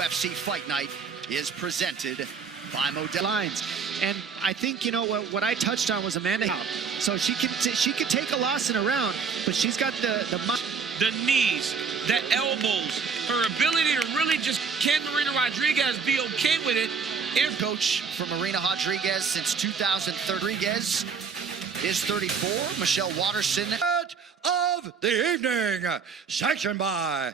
UFC Fight Night is presented by Model Lines. And I think, you know, what I touched on was Amanda. So she could take a loss in a round, but she's got the knees, the elbows, her ability to really just, can Marina Rodriguez be okay with it? If coach for Marina Rodriguez since 2003, Rodriguez is 34. Michelle Waterson of the evening, sanctioned by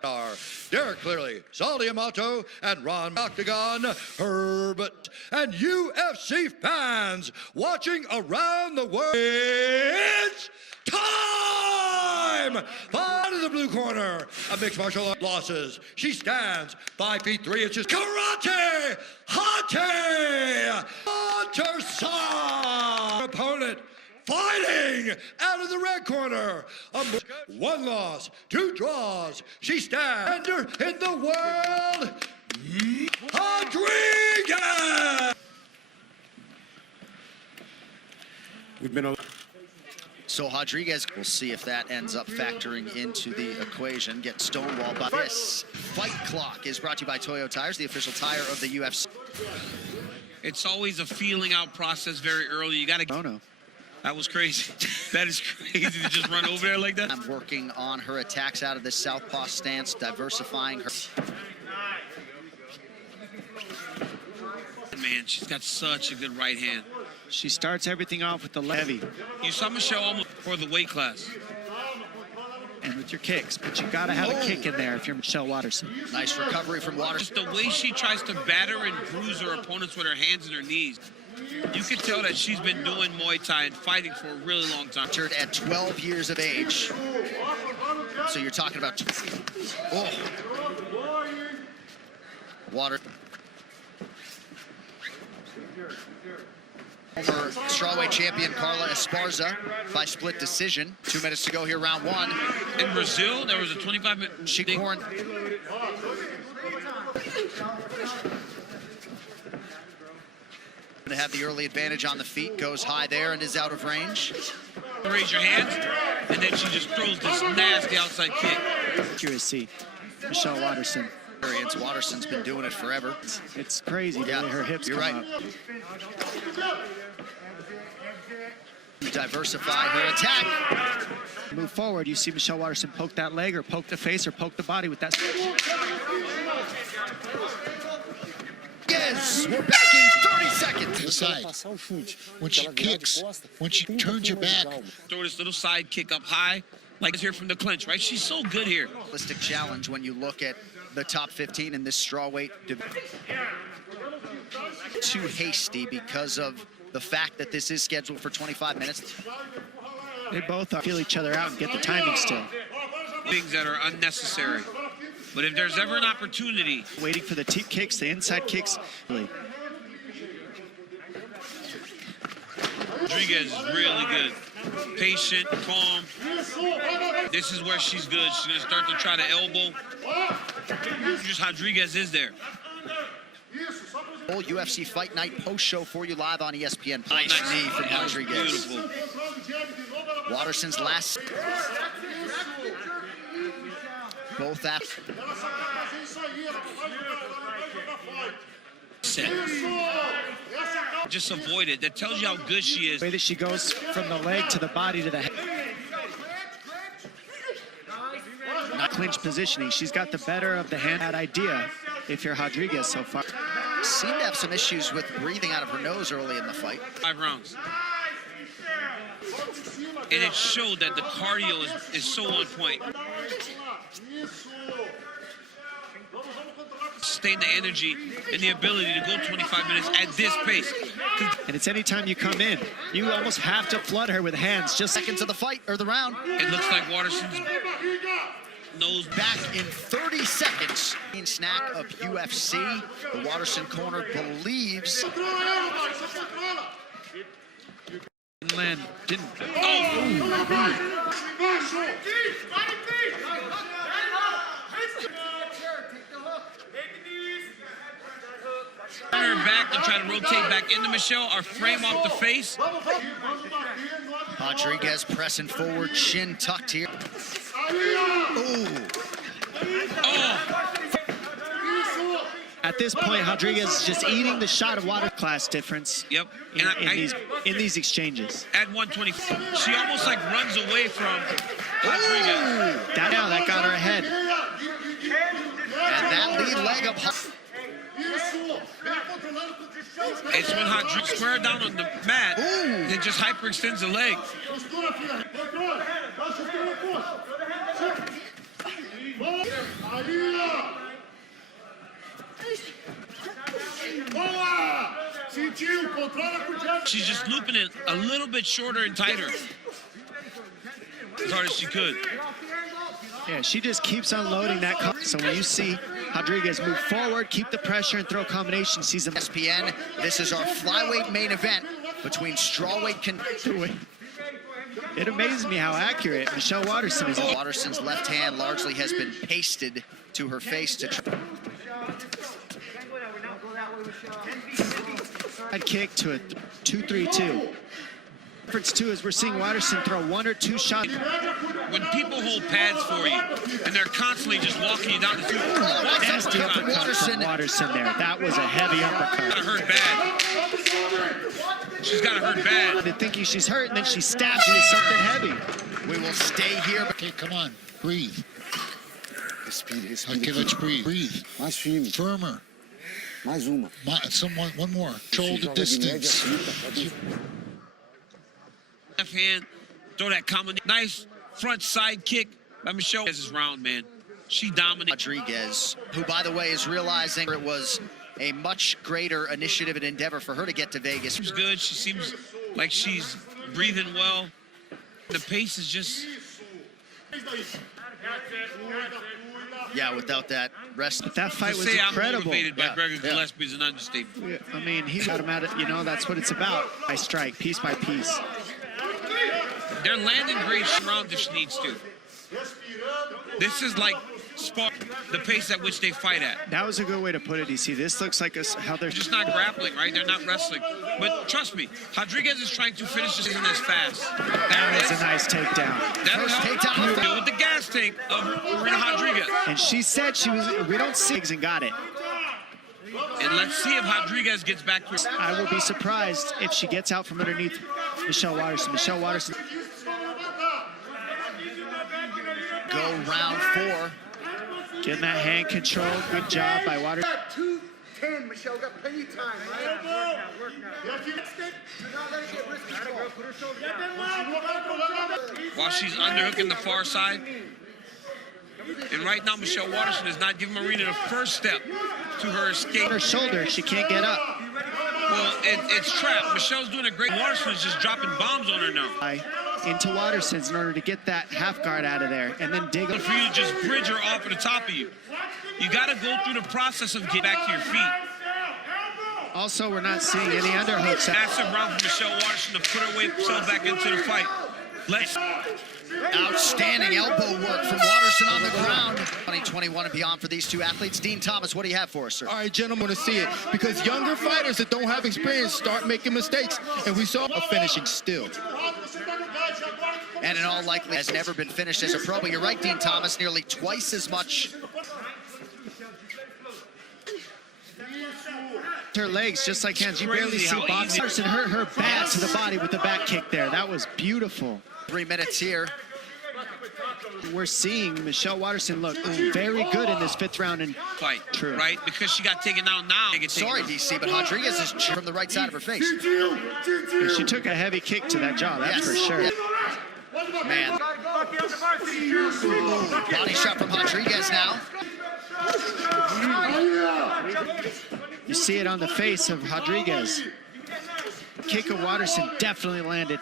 Derek Cleary, Sal Diamato, and Ron Octagon, Herbert, and UFC fans watching around the world. It's time! Out of the blue corner, a mixed martial art losses. She stands 5 feet 3 inches. Karate Hate Waterson! Opponent fighting out of the red corner. 1 loss, 2 draws. She stands in the world, Rodriguez! We've been on. So Rodriguez, we'll see if that ends up factoring into the equation. Get stonewalled by this. Fight Clock is brought to you by Toyo Tires, the official tire of the UFC. It's always a feeling out process very early. You got to. Oh no. That was crazy. That is crazy to just run over there like that. I'm working on her attacks out of the southpaw stance, diversifying her. Man, she's got such a good right hand. She starts everything off with the heavy. You saw Michelle almost for the weight class. And with your kicks, but you gotta have a kick in there if you're Michelle Waterson. Nice recovery from Waterson. Just the way she tries to batter and bruise her opponents with her hands and her knees. You can tell that she's been doing Muay Thai and fighting for a really long time. At 12 years of age. So you're talking about... Oh. Water. Former strawweight champion Carla Esparza by split decision. 2 minutes to go here, round 1. In Brazil, there was a 25-minute... She corned. To have the early advantage on the feet, goes high there and is out of range. Raise your hands, and then she just throws this nasty outside kick. Accuracy, Michelle Waterson. Waterson's been doing it forever. It's crazy the way her hips You're come right. up. Diversify her attack. Move forward, you see Michelle Waterson poke that leg or poke the face or poke the body with that. Yes, we're back in 30 seconds. Side. When she kicks, when she turns your back. Throw this little side kick up high, like it's here from the clinch, right? She's so good here. Realistic challenge when you look at the top 15 in this strawweight division. Too hasty because of the fact that this is scheduled for 25 minutes. They both feel each other out and get the timing still. Things that are unnecessary. But if there's ever an opportunity. Waiting for the teep kicks, the inside kicks. Rodriguez is really good. Patient, calm. This is where she's good. She's going to start to try to elbow. Just Rodriguez is there. Whole UFC Fight Night post-show for you live on ESPN. Nice knee from Rodriguez. Beautiful. Waterson's last. Both after. Set. Just avoid it. That tells you how good she is. The way that she goes from the leg to the body to the head. Not clinch positioning. She's got the better of the hand. That idea, if you're Rodriguez so far. Seemed to have some issues with breathing out of her nose early in the fight. 5 rounds. And it showed that the cardio is so on point. Sustain the energy and the ability to go 25 minutes at this pace. And it's anytime you come in, you almost have to flood her with hands. Just seconds of the fight, or the round. It looks like Waterson's nose back in 30 seconds. Snack of UFC. The Waterson corner believes. Land didn't. On her back to try to rotate back into Michelle, or frame off the face. Rodriguez pressing forward, chin tucked here. Ooh. Oh! At this point, Rodriguez is just eating the shot of water class difference. Yep. In these exchanges. At 120, she almost like runs away from Rodriguez. That got her ahead. And that lead leg up. It's when Rodriguez square down on the mat and just hyperextends the leg. She's just looping it a little bit shorter and tighter. As hard as she could. Yeah, she just keeps unloading that. So when you see Rodriguez move forward, keep the pressure, and throw combinations, sees him. ESPN, this is our flyweight main event between strawweight. It amazes me how accurate Michelle Waterson is. Waterson's left hand largely has been pasted to her face to kick to a 2-3-2. Difference too is we're seeing Waterson throw 1 or 2 shots. When people hold pads for you and they're constantly just walking you down the field, Nasty uppercut from Waterson there. That was a heavy uppercut. Got hurt bad. She's got hurt bad. They're thinking she's hurt, and then she stabs you with something heavy. We will stay here. Okay, come on. Breathe. Okay, let's breathe. Breathe. Firmer. One more. Shoulder distance. Left hand, throw that combination. Nice front side kick by Michelle. This round, man. She dominated. Rodriguez, who, by the way, is realizing it was a much greater initiative and endeavor for her to get to Vegas. She's good. She seems like she's breathing well. The pace is just... Yeah, without that rest. But that fight was I'm incredible. motivated by Gregor Gillespie is an understatement. I mean, he got him at it. You know, that's what it's about. I strike piece by piece. They're landing great rounds if she needs to. This is like the pace at which they fight at. That was a good way to put it, DC. This looks like how they're just not grappling, right? They're not wrestling. But trust me, Rodriguez is trying to finish this season as fast. That was a nice takedown. That'll help deal with the gas tank of Marina Rodriguez. And she said we don't see and got it. And let's see if Rodriguez gets back to her. I will be surprised if she gets out from underneath Michelle Waterson. Michelle Waterson. Go round 4. Getting that hand control. Good job by Waterson. 2-10, Michelle. Got plenty of time, right? Work now. Do not let it get risky. Put her shoulder down. While she's underhooking the far side. And right now, Michelle Waterson is not giving Marina the first step to her escape. Her shoulder, she can't get up. Well, it's trapped. Michelle's doing a great. Waterson is just dropping bombs on her now. Into Waterson's in order to get that half guard out of there, and then dig. For you to just bridge her off of the top of you. You got to go through the process of getting back to your feet. Also, we're not seeing any underhooks. Massive round for Michelle Waterson to put herself back into the fight. Outstanding elbow work from Waterson on the ground. 2021 and beyond for these two athletes. Dean Thomas, what do you have for us, sir? All right, gentlemen, to see it. Because younger fighters that don't have experience start making mistakes. And we saw a finishing still. And in all likelihood, has never been finished as a pro. But you're right, Dean Thomas, nearly twice as much. Her legs just like hands. You barely see boxing. Waterson hurt her bad to the body with the back kick there. That was beautiful. 3 minutes here. We're seeing Michelle Waterson look very good in this 5th round and fight. True. Right? Because she got taken out now. Sorry, DC, but Rodriguez is from the right side of her face. She took a heavy kick to that jaw, that's for sure. Man. Body shot from Rodriguez now. You see it on the face of Rodriguez. Kick of Waterson definitely landed.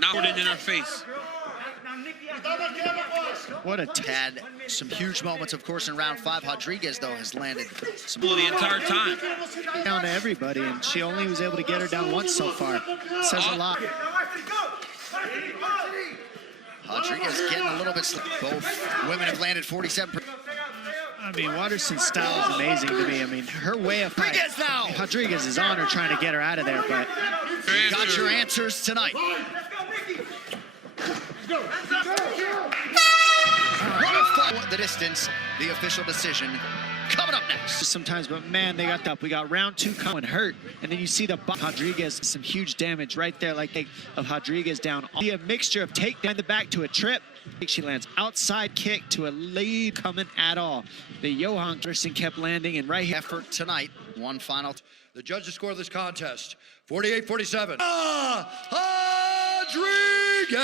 Now put it in her face. What a had some huge moments, of course, in round 5. Rodriguez, though, has landed some the entire time. Down to everybody, and she only was able to get her down once so far. Says a lot. Rodriguez getting a little bit slow. Both women have landed 47%. I mean, Waterson's style is amazing to me. I mean, her way of fight. Rodriguez is on her trying to get her out of there, but got your answers tonight. The distance, the official decision coming up next. Sometimes, but man, they got that. We got round 2 coming hurt, and then you see the Rodriguez, some huge damage right there, like of Rodriguez down. A mixture of take down the back to a trip. She lands outside kick to a lead coming at all. The Johan Waterson kept landing, and right here. Effort tonight, one final. The judges score this contest, 48-47. Rodriguez!